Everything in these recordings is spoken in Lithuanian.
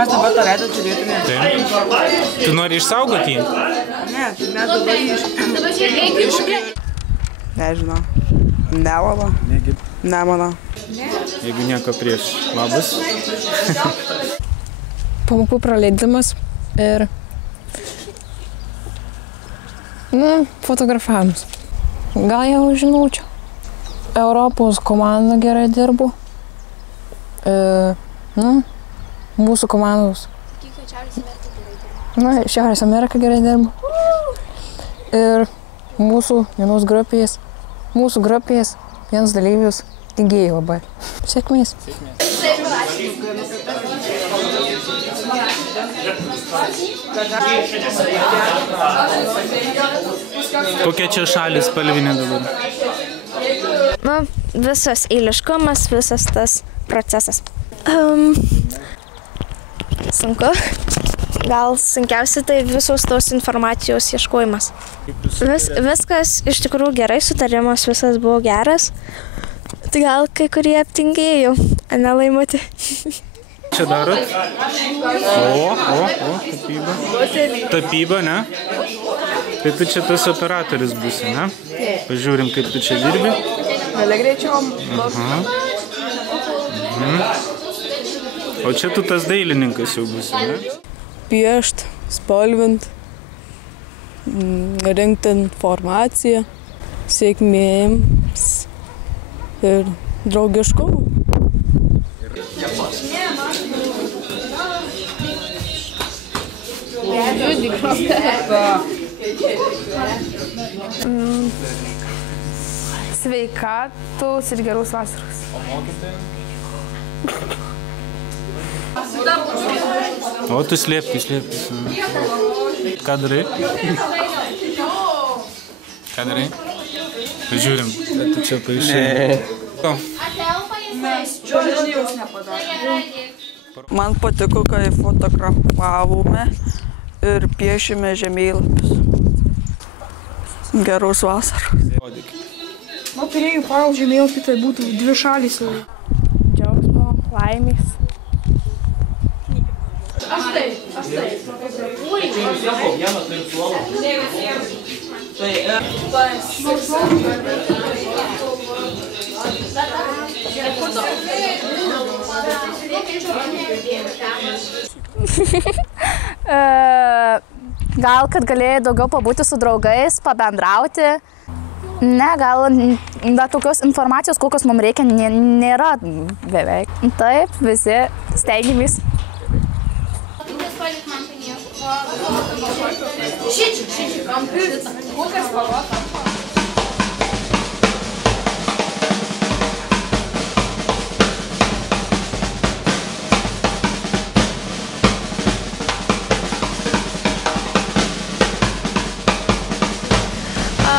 mes dabar tą veidą žiūrėtume. Taip. Tu nori išsaugoti jį? Ne, tai mes dabar jį nežinau. Nevala. Nemana. Jeigu nieko prieš. Labas. Pamokų praleidimas ir fotografavimas. Gal jau žinaučiau. Europos komanda gerai dirbo. Mūsų komandos. Šiaurės Amerika gerai dirbo. Ir mūsų grupės vienas dalyvis tingėjo labai. Sėkmės. Kokia čia šalis spalvinė dabar? Visas eiliškumas, visas tas procesas. Sunku. Gal sunkiausia tai visos tos informacijos ieškojimas. Viskas iš tikrųjų gerai, sutarimas visas buvo geras. Tai gal kai kurie aptingėjo, nelaimoti. Čia darot? Tapyba. Tapyba, ne? Tai tu čia tas operatorius būsi, ne? Pažiūrim, kaip tu čia dirbi. Gali greičiau. O čia tu tas dailininkas jau būsi, ne? Piešt, spalvint, rinkti informaciją, sėkmėms ir draugiškumų. Sveikatos ir geros vasaros. O mokytojai? O tu slėpkis. Ką darai? Pažiūrim, tu čia paaišėjai. Man patiko, kai fotografavome ir piešėme žemėlapius. Geros vasaros. Turėjau pagal žemėlapį, tai būtų 2 šalys. Džiaugsmo, laimės. Gal, kad galėjai daugiau pabūti su draugais, pabendrauti. Ne, gal tokios informacijos, kokios mums reikia, nėra beveik. Taip, visi stengiamės.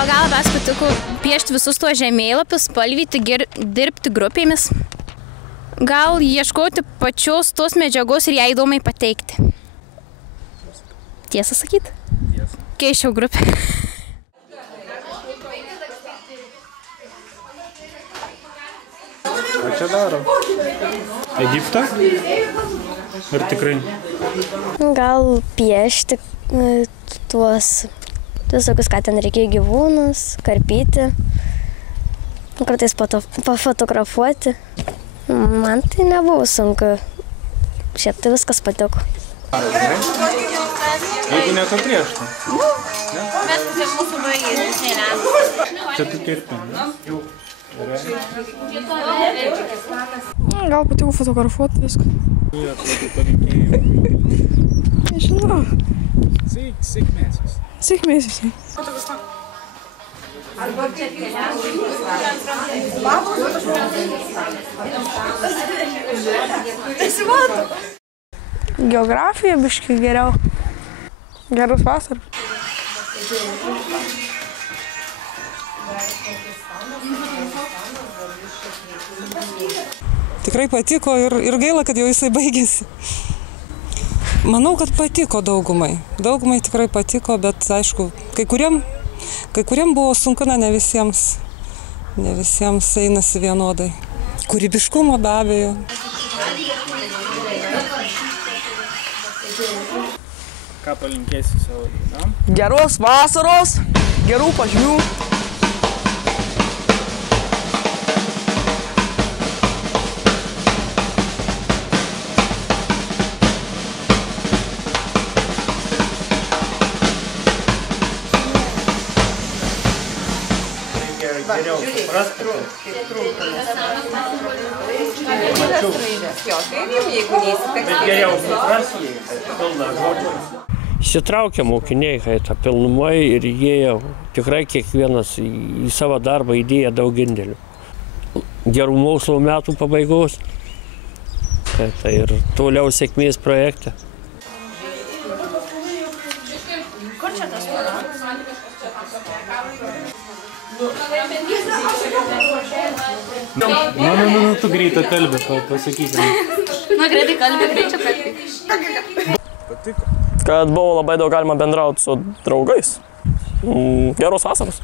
Gal labiausiai patiko piešti visus tuos žemėlapius, spalvyti, dirbti grupėmis. Gal ieškoti pačios tos medžiagos ir ją įdomiai pateikti. Tiesą sakyti? Keičiau grupę. Ką čia daro? Egiptą? Ar tikrai? Gal piešti tuos visokius, ką ten reikia gyvūnus, karpyti, kartais pafotografuoti. Man tai nebuvo sunku. Šiaip tai viskas patiko. Jeigu nieko prieš, tai? Mes tai mūsų baigės neleido. Čia tu kirpi, ne? Gal patiko fotografuoti viską. Nežinau. Sėkmės. Sėkmės. Geografija biškai geriau. Geros vasaros. Tikrai patiko ir gaila, kad jau jisai baigėsi. Manau, kad patiko daugumai. Daugumai tikrai patiko, bet aišku, kai kuriem buvo sunku, ne visiems einasi vienodai. Kūrybiškumo be abejo. Ką palinkėsi savo vaikam? Geros vasaros, gerų pažymių. Geriau suprasti. Bet geriau suprasti, pilna žodžių. Įsitraukė mokiniai, kai tą pilnumai ir jie jau tikrai kiekvienas į savo darbą įdėjo daug indėlių. Gerų mokslo metų pabaigos, tai ir toliau sėkmės projekte. Kur čia tas planas? Nu, tu greitą kalbę, pasakyti. Greitai kalbė, greičiau kalbė. Patiko. Kad buvo labai daug galima bendrauti su draugais. Geros vasaros.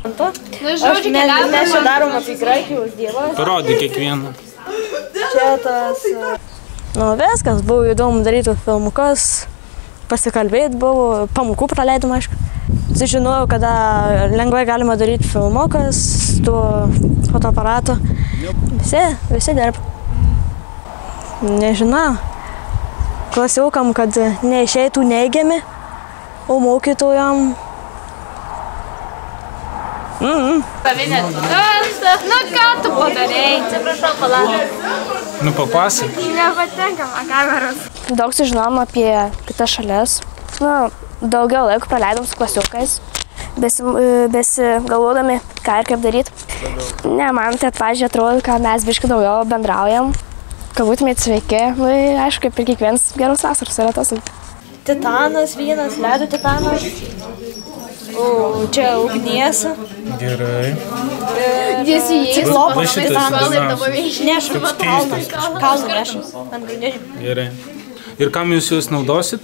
Žodžiu, mes čia darom apie Graikijos dievą. Parodė kiekvieną. Čia tas... Nu, viskas, buvo įdomu daryti filmukus, pasikalbėti buvo, pamokų praleidom, aišku. Sužinojau, kada lengvai galima daryti filmukus, tuo fotoaparatu. Visi dirba. Nežinau. Klasiokam, kad neišeitų neigiami, o mokytojam... Pavinėt. Nu, ką tu padarei? Atsiprašau, palauk. Nu, papasak. Nepatinka man kameros. Daug sužinom apie kitas šalis. Nu, daugiau laiko praleidom su klasiokais, besigalvodami, ką ir kaip daryti. Ne, man tai, pavyzdžiui, atrodo, kad mes biškai daugiau bendraujam, kad būtumėt sveiki. Nu, aišku, kaip ir kiekvienas geros vasaros yra tas. Titanas, vynas, ledo titanas. O čia ugnies. Gerai. Ciklopas. Šitas įdomiausias. Nešam. Toks keistas. Kalną nešam. Ant grindinių. Gerai. Ir kam jūs juos naudosit?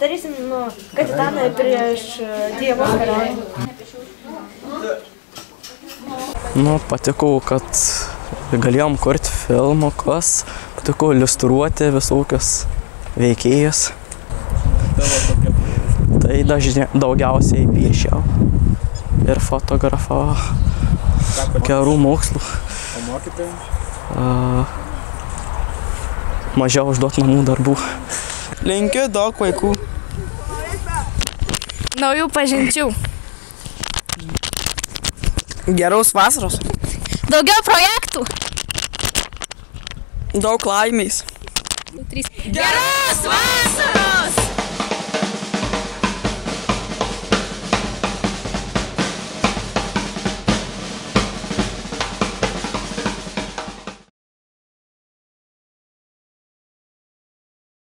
Darysim, kad titanai prieš dievus karalių. Nu, patiko, kad galėjom kurti filmukus, patiko iliustruoti visokius veikėjus. Tai daugiausiai piešiau ir fotografavau. Gerų mokslų. O mokytojai? Mažiau užduot namų darbų. Linkiu daug vaikų. Naujų pažinčių. Geros vasaros. Daugiau projektų. Daug laimės. Geros vasaros!